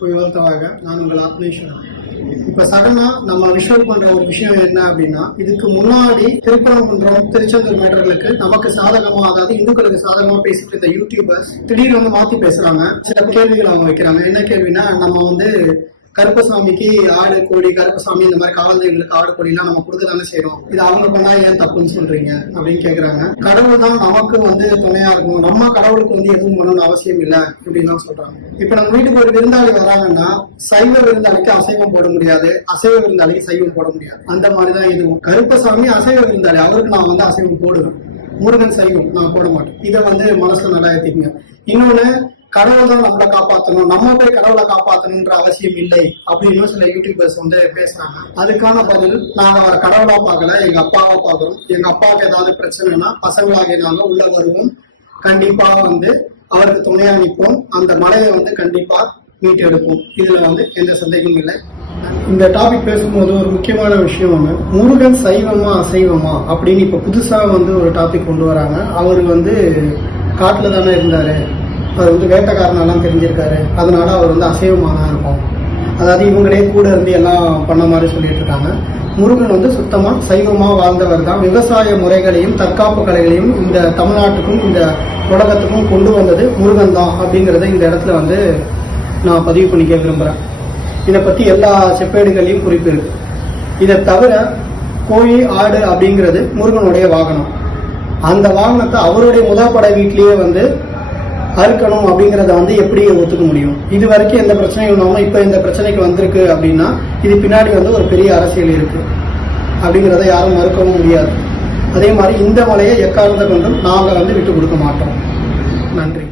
உயர்த்தவாக நான் உங்கள் ஆத்மேஸ்வரன் இப்ப சடனா நம்ம விஷயம் பண்ற ஒரு விஷயம் என்ன அப்படின்னா இதுக்கு முன்னாடி திருப்பரங்குன்றம் திருச்செந்தூர் மேட்டர்களுக்கு நமக்கு சாதகமா அதாவது இந்துக்களுக்கு சாதகமா பேசிட்டு இருந்த யூடியூபர்ஸ் திடீர்னு வந்து மாத்தி பேசுறாங்க. சில கேள்விகள் அவங்க வைக்கிறாங்க. என்ன கேள்வினா நம்ம வந்து கருப்பசாமிக்கு ஆடு கோழி கருப்பசாமி இந்த மாதிரி காவல் தெய்வங்களுக்கு ஆடு கோழி எல்லாம் நம்ம கொடுக்க தானே செய்யறோம் இது அவங்க பண்ணா ஏன் தப்புன்னு சொல்றீங்க? அப்படின்னு கேக்குறாங்க. கடவுள் தான் நமக்கு வந்து துணையா இருக்கும் நம்ம கடவுளுக்கு வந்து எதுவும் பண்ணணும்னு அவசியம் இல்லை அப்படின்னு தான் சொல்றாங்க. இப்ப நம்ம வீட்டுக்கு ஒரு விருந்தாளி வராங்கன்னா சைவ விருந்தாளிக்கு அசைவம் போட முடியாது. அசைவ விருந்தாளிக்கு சைவம் போட முடியாது. அந்த மாதிரிதான் இதுவும் கருப்பசாமி அசைவ விருந்தாளி. அவருக்கு நான் வந்து அசைவம் போடுவேன். முருகன் சைவம் நான் போட மாட்டேன். இதை வந்து மனசுல நல்லா ஏத்திக்கங்க. இன்னொன்னு கடவுள் தான் நம்மளை காப்பாற்றணும் நம்ம போய் கடவுளை காப்பாற்றணுன்ற அவசியம் இல்லை அப்படின்னு சில யூடியூபர்ஸ் வந்து பேசுறாங்க. அதுக்கான பதில் நாங்க அவரை கடவுளா பார்க்கல எங்க அப்பாவா பார்க்கிறோம். எங்க அப்பாவுக்கு ஏதாவது பிரச்சனைனா பசங்களாகிய நாங்க உள்ள வருவோம். கண்டிப்பா வந்து அவருக்கு துணையா நிற்போம் அந்த மலையை வந்து கண்டிப்பா மீட்டெடுப்போம். இதுல வந்து எந்த சந்தேகமும் இல்லை. இந்த டாபிக் பேசும்போது ஒரு முக்கியமான விஷயம் ஒண்ணு. முருகன் சைவமா அசைவமா அப்படின்னு இப்ப புதுசா வந்து ஒரு டாபிக் கொண்டு வராங்க. அவர் வந்து காட்டுல தானே இருந்தாரு. அவர் வந்து வேட்டைக்காரனெல்லாம் தெரிஞ்சிருக்காரு. அதனால அவர் வந்து அசைவமாக தான் இருக்கும் அதாவது இவங்களே கூட இருந்து எல்லாம் பண்ண மாதிரி சொல்லிட்டு இருக்காங்க. முருகன் வந்து சுத்தமாக சைவமாக வாழ்ந்தவர் தான். விவசாய முறைகளையும் தற்காப்பு கலைகளையும் இந்த தமிழ்நாட்டுக்கும் இந்த உலகத்துக்கும் கொண்டு வந்தது முருகன் தான் அப்படிங்கிறத இந்த இடத்துல வந்து நான் பதிவு பண்ணிக்க விரும்புகிறேன் இதை பற்றி எல்லா செப்பேடுகளையும் குறிப்பு இருக்கு. இதை தவிர கோழி ஆடு அப்படிங்கிறது முருகனுடைய வாகனம். அந்த வாகனத்தை அவருடைய முதல் படை வீட்லேயே வந்து அறுக்கணும் அப்படிங்கிறத வந்து எப்படி ஒத்துக்க முடியும்? இது வரைக்கும் எந்த பிரச்சனையும் இல்லாமல் இப்போ இந்த பிரச்சனைக்கு வந்திருக்கு அப்படின்னா இது பின்னாடி வந்து ஒரு பெரிய அரசியல் இருக்கு. அப்படிங்கிறத யாரும் மறுக்கவும் முடியாது. அதே மாதிரி இந்த மலையை எக்காரணத்தை கொண்டும் நாங்கள் வந்து விட்டு கொடுக்க மாட்டோம். நன்றி.